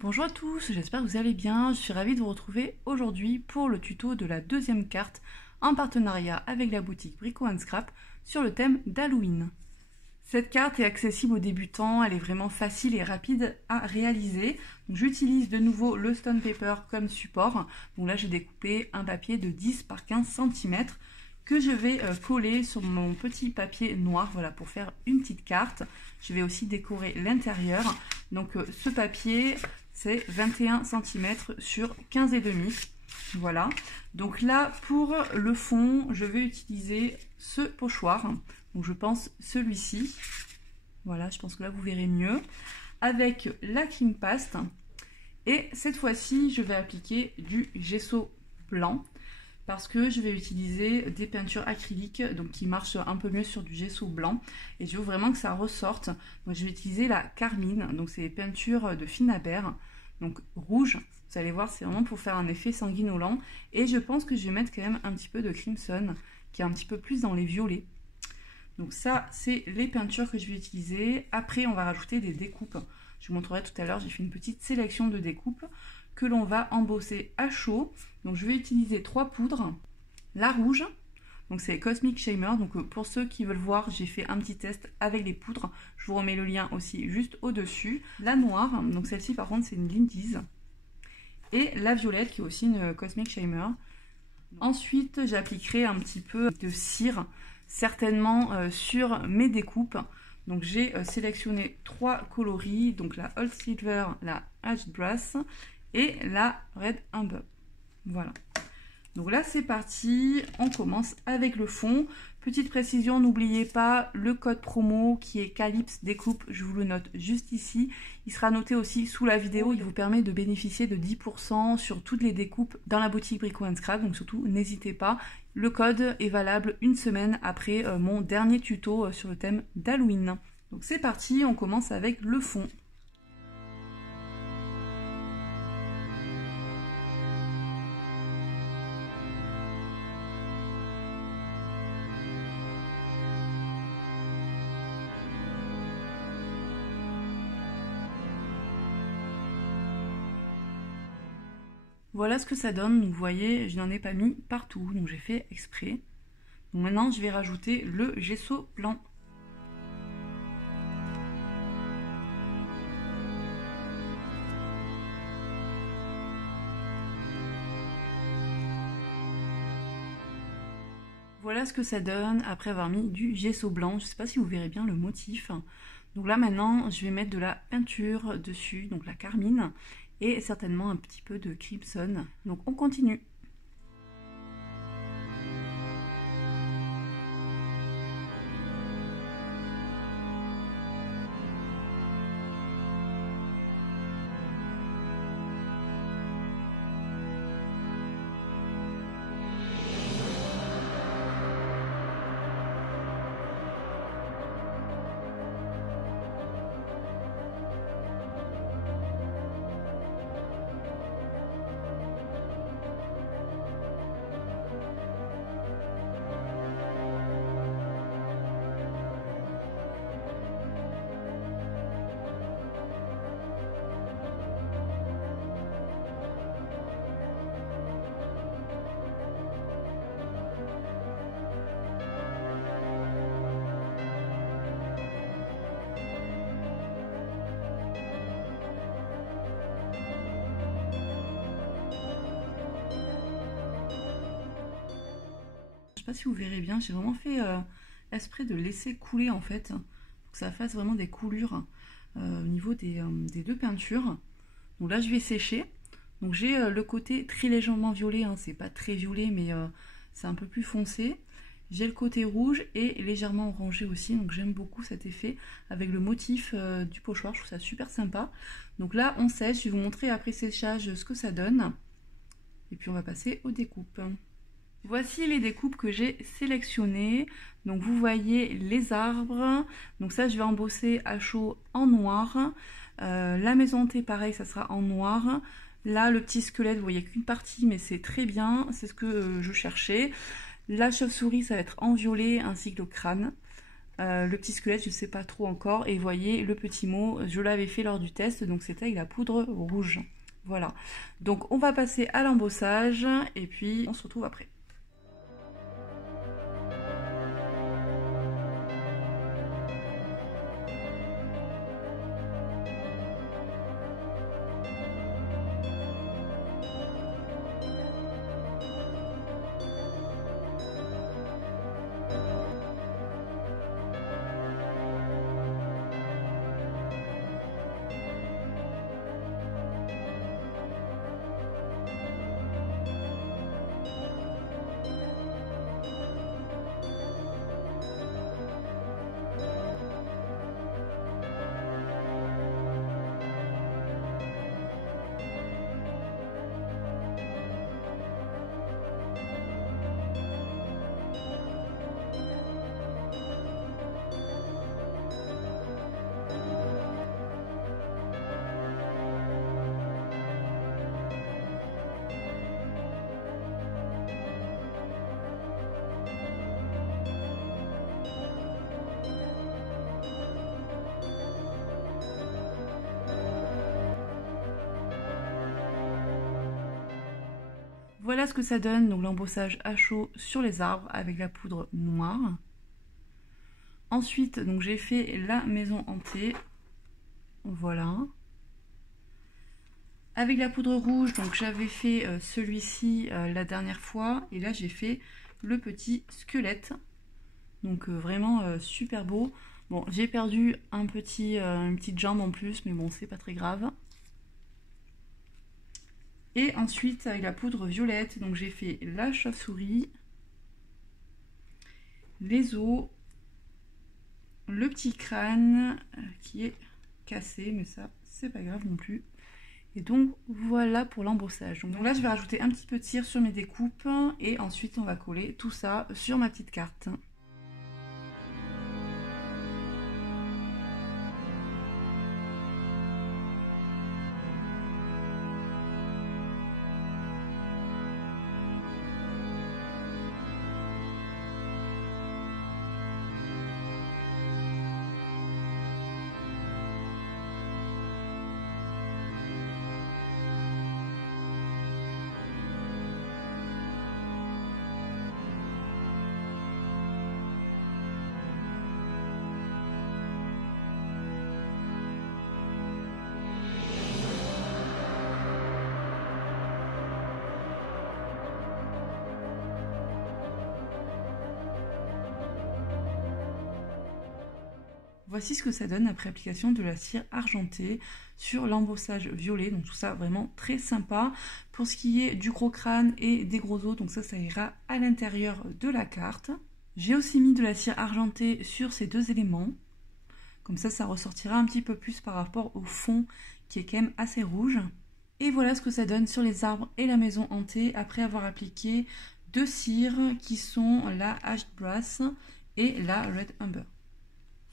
Bonjour à tous, j'espère que vous allez bien. Je suis ravie de vous retrouver aujourd'hui pour le tuto de la deuxième carte en partenariat avec la boutique Brico Scrap sur le thème d'Halloween. Cette carte est accessible aux débutants, elle est vraiment facile et rapide à réaliser. J'utilise de nouveau le stone paper comme support. Donc là j'ai découpé un papier de 10 par 15 cm que je vais coller sur mon petit papier noir, voilà, pour faire une petite carte. Je vais aussi décorer l'intérieur. Donc ce papier, c'est 21 cm sur 15,5. Voilà. Donc là, pour le fond, je vais utiliser ce pochoir. Donc je pense celui-ci. Voilà, je pense que là, vous verrez mieux. Avec la Clean Paste. Et cette fois-ci, je vais appliquer du gesso blanc, parce que je vais utiliser des peintures acryliques donc qui marchent un peu mieux sur du gesso blanc et je veux vraiment que ça ressorte. Donc je vais utiliser la carmine, donc c'est les peintures de Finabert, donc rouge. Vous allez voir, c'est vraiment pour faire un effet sanguinolent et je pense que je vais mettre quand même un petit peu de crimson qui est un petit peu plus dans les violets. Donc ça, c'est les peintures que je vais utiliser. Après, on va rajouter des découpes. Je vous montrerai tout à l'heure, j'ai fait une petite sélection de découpes que l'on va embosser à chaud. Donc je vais utiliser 3 poudres. La rouge, donc c'est Cosmic Shimmer. Donc pour ceux qui veulent voir, j'ai fait un petit test avec les poudres. Je vous remets le lien aussi juste au-dessus. La noire, donc celle-ci par contre c'est une Lindy's. Et la violette qui est aussi une Cosmic Shimmer. Ensuite j'appliquerai un petit peu de cire, certainement sur mes découpes. Donc j'ai sélectionné 3 coloris, donc la Old Silver, la Hatch Brass et la Red Amber. Voilà. Donc là c'est parti, on commence avec le fond. Petite précision, n'oubliez pas le code promo qui est Calypse Découpe, je vous le note juste ici. Il sera noté aussi sous la vidéo, il vous permet de bénéficier de 10% sur toutes les découpes dans la boutique Brico Scrap, donc surtout n'hésitez pas. Le code est valable une semaine après mon dernier tuto sur le thème d'Halloween. Donc c'est parti, on commence avec le fond. Voilà ce que ça donne, donc vous voyez, je n'en ai pas mis partout, donc j'ai fait exprès. Donc maintenant je vais rajouter le gesso blanc. Voilà ce que ça donne après avoir mis du gesso blanc. Je ne sais pas si vous verrez bien le motif. Donc là maintenant je vais mettre de la peinture dessus, donc la carmine, et certainement un petit peu de crimson. Donc on continue. Je sais pas si vous verrez bien, j'ai vraiment fait exprès de laisser couler en fait, pour que ça fasse vraiment des coulures au niveau des 2 peintures. Donc là je vais sécher. Donc j'ai le côté très légèrement violet, hein, c'est pas très violet mais c'est un peu plus foncé. J'ai le côté rouge et légèrement orangé aussi, donc j'aime beaucoup cet effet avec le motif du pochoir, je trouve ça super sympa. Donc là on sèche, je vais vous montrer après séchage ce que ça donne. Et puis on va passer aux découpes. Voici les découpes que j'ai sélectionnées. Donc vous voyez les arbres. Donc ça je vais embosser à chaud en noir. La maison hantée pareil, ça sera en noir. Là le petit squelette, vous voyez qu'une partie mais c'est très bien. C'est ce que je cherchais. La chauve-souris ça va être en violet ainsi que le crâne. Le petit squelette, je ne sais pas trop encore. Et vous voyez, le petit mot, je l'avais fait lors du test, donc c'était avec la poudre rouge. Voilà. Donc on va passer à l'embossage et puis on se retrouve après. Voilà ce que ça donne, donc l'embossage à chaud sur les arbres avec la poudre noire. Ensuite, donc j'ai fait la maison hantée, voilà. Avec la poudre rouge, donc j'avais fait celui-ci la dernière fois, et là j'ai fait le petit squelette. Donc vraiment super beau. Bon, j'ai perdu une petite jambe en plus, mais bon, c'est pas très grave. Et ensuite, avec la poudre violette, donc j'ai fait la chauve-souris, les os, le petit crâne qui est cassé, mais ça, c'est pas grave non plus. Et donc, voilà pour l'embossage. Donc là, je vais rajouter un petit peu de cire sur mes découpes et ensuite, on va coller tout ça sur ma petite carte. Voici ce que ça donne après application de la cire argentée sur l'embossage violet. Donc tout ça vraiment très sympa. Pour ce qui est du gros crâne et des gros os, donc ça ira à l'intérieur de la carte. J'ai aussi mis de la cire argentée sur ces deux éléments. Comme ça ressortira un petit peu plus par rapport au fond qui est quand même assez rouge. Et voilà ce que ça donne sur les arbres et la maison hantée après avoir appliqué deux cires qui sont la Ash Brass et la Red Umber.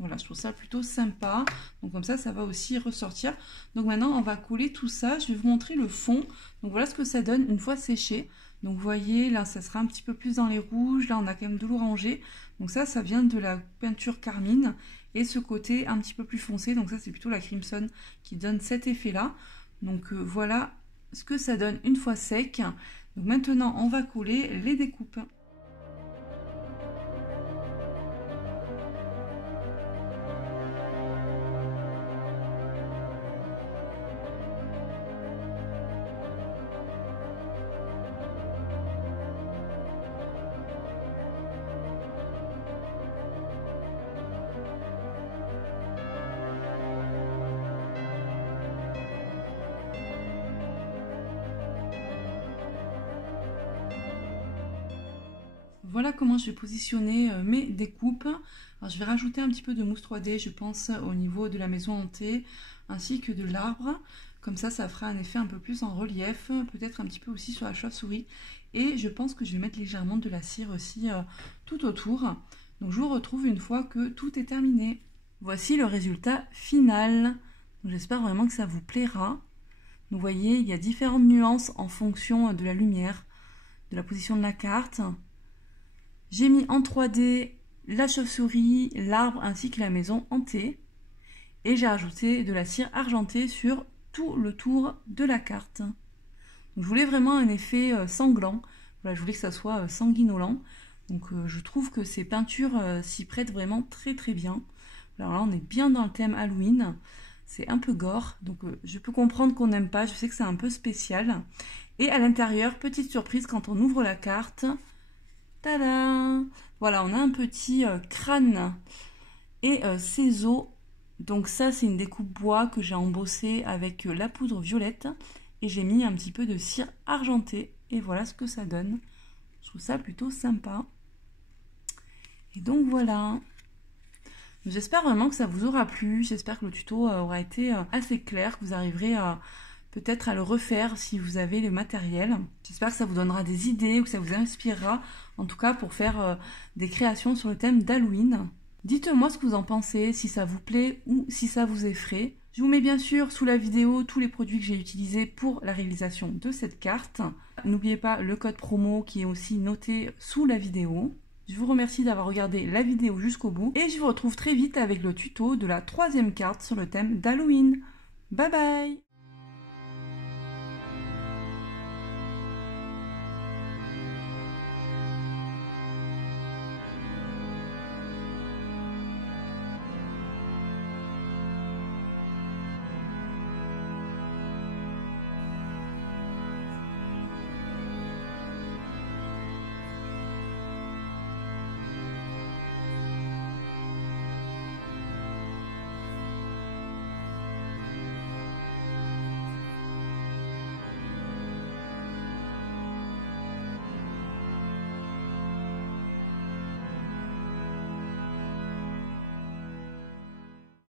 Voilà, je trouve ça plutôt sympa. Donc comme ça va aussi ressortir. Donc maintenant, on va coller tout ça. Je vais vous montrer le fond. Donc voilà ce que ça donne une fois séché. Donc vous voyez, là, ça sera un petit peu plus dans les rouges. Là, on a quand même de l'orangé. Donc ça vient de la peinture carmine. Et ce côté un petit peu plus foncé. Donc ça, c'est plutôt la crimson qui donne cet effet-là. Donc voilà ce que ça donne une fois sec. Donc maintenant, on va coller les découpes. Voilà comment je vais positionner mes découpes. Alors, je vais rajouter un petit peu de mousse 3D, je pense, au niveau de la maison hantée, ainsi que de l'arbre. Comme ça fera un effet un peu plus en relief, peut-être un petit peu aussi sur la chauve-souris. Et je pense que je vais mettre légèrement de la cire aussi tout autour. Donc je vous retrouve une fois que tout est terminé. Voici le résultat final. J'espère vraiment que ça vous plaira. Vous voyez, il y a différentes nuances en fonction de la lumière, de la position de la carte. J'ai mis en 3D la chauve-souris, l'arbre ainsi que la maison hantée. Et j'ai rajouté de la cire argentée sur tout le tour de la carte. Donc, je voulais vraiment un effet sanglant. Voilà, je voulais que ça soit sanguinolent. Donc je trouve que ces peintures s'y prêtent vraiment très très bien. Alors là on est bien dans le thème Halloween. C'est un peu gore, donc je peux comprendre qu'on n'aime pas, je sais que c'est un peu spécial. Et à l'intérieur, petite surprise quand on ouvre la carte. Tada! Voilà, on a un petit crâne et ses os. Donc ça c'est une découpe bois que j'ai embossée avec la poudre violette. Et j'ai mis un petit peu de cire argentée. Et voilà ce que ça donne. Je trouve ça plutôt sympa. Et donc voilà. J'espère vraiment que ça vous aura plu. J'espère que le tuto aura été assez clair, que vous arriverez peut-être à le refaire si vous avez le matériel. J'espère que ça vous donnera des idées ou que ça vous inspirera, en tout cas pour faire des créations sur le thème d'Halloween. Dites-moi ce que vous en pensez, si ça vous plaît ou si ça vous effraie. Je vous mets bien sûr sous la vidéo tous les produits que j'ai utilisés pour la réalisation de cette carte. N'oubliez pas le code promo qui est aussi noté sous la vidéo. Je vous remercie d'avoir regardé la vidéo jusqu'au bout et je vous retrouve très vite avec le tuto de la 3e carte sur le thème d'Halloween. Bye bye!